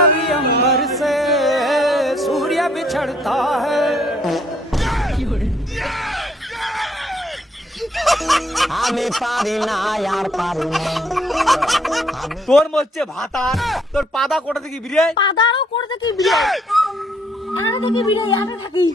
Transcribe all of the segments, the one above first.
कभी अंबर से सूर्य बिछड़ता है। আমি পারি না আর পারি না। তোর মধ্যে ভাতার তোর পাদা কোটা থেকে বিরে পাদারও করতে কি বিড়াই আরে দেখি বিড়াই আরে থাকি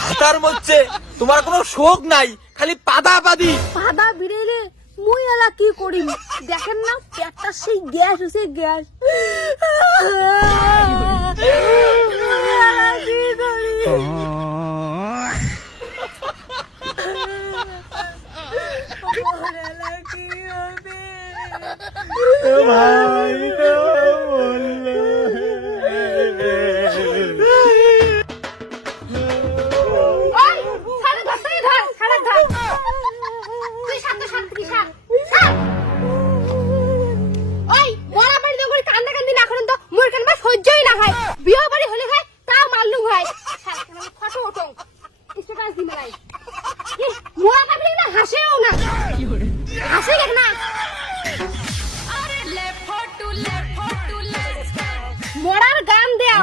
ভাতার মধ্যে তোমার কোনো শোক নাই, খালি পাদা পাদি। পাদা বিড়াইলে মুই এলা কি করিম দেখেন না পেটটা সেই গ্যাস হইছে গ্যাস কি করি কি হবে ভাই তো বললো ওই সাড়ে ধরতে ধর সাড়ে ধর তুই শান্ত শান্ত কি শান্ত ওই মোরা বাড়ি তো করে কান্দা কান্দি না করেন তো মোর কেন বা সহ্যই না হয় বিয়ে বাড়ি হলে হয় তাও মারলু হয় শালা কেন ফটো ওঠো স্ট্যাটাস দি মেলাই মোরা বাড়ি না হাসেও না হাসে দেখ না আরে লে ফটো মোরার গান দেও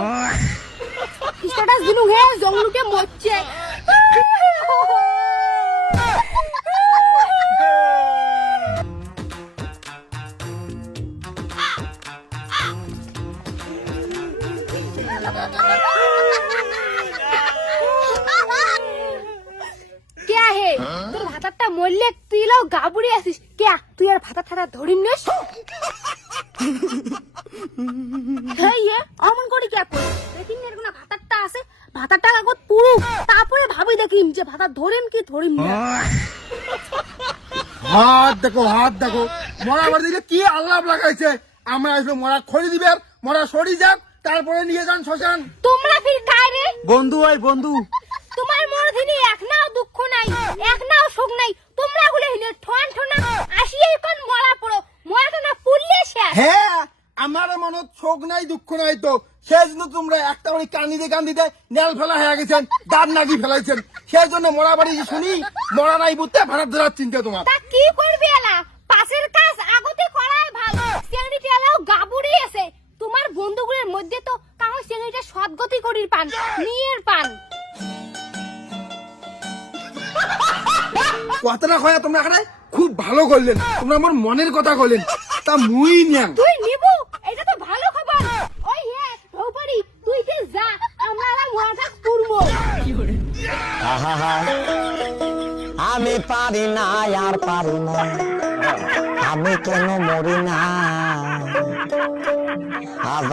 স্ট্যাটাস দিনু হে জংলুকে মরছে क्या है তোর ভাতারটা মরলে তুই লাও গাবুড়ি আসিস কে তুই আর ভাতা ঠাটা ধরিন নিস হেই অমন করে কে কর দেখিন এর কোন ভাতারটা আছে ভাতারটা আগত পুরু তারপরে ভাবি দেখিম যে ভাতা ধরিম কি ধরিম না হাত দেখো মরা আবার দিলে কি আল্লাহ লাগাইছে আমরা আসবে মরা খড়ি দিবে মরা সরি যাক তারপরে নিয়ে যান শ্মশান তোমরা ফির কায় রে বন্ধু ওই বন্ধু তোমার মরদিনে এক নাও দুঃখ নাই এক নাও সুখ নাই তোমরা গুলো হিলে ঠন ঠনা আসিয়ে কোন মরা পড়ো মরাটা না পুড়লে শেষ হ্যাঁ আমার মনত শোক নাই দুঃখ নাই তো সেই জন্য তোমরা একটা বাড়ি কান্দিতে নেল ফেলা হয়ে গেছেন দাঁত নাগি ফেলাইছেন সেই জন্য মরা বাড়ি শুনি মরা নাই বুঝতে ভাড়া ধরার চিন্তা তোমার তা কি করবি এলা পাশের কাজ আগতে করাই ভালো সেঙ্গিটি এলাও গাবুড়ি আছে তোমার বন্ধুগুলোর মধ্যে তো কাও সেঙ্গিটা সদগতি করির পান নিয়ের পান কথাটা কয়া তোমরা এখানে খুব ভালো করলেন তোমরা আমার মনের কথা কইলেন তা মুই নিয়া তুই নিবু এটা তো ভালো খবর ওই হে রৌপারি তুই কি যা আমরা এলা মরাটা পুরবো আহা, আমি পারি না আর পারি না। আমি কেন মরি না আজ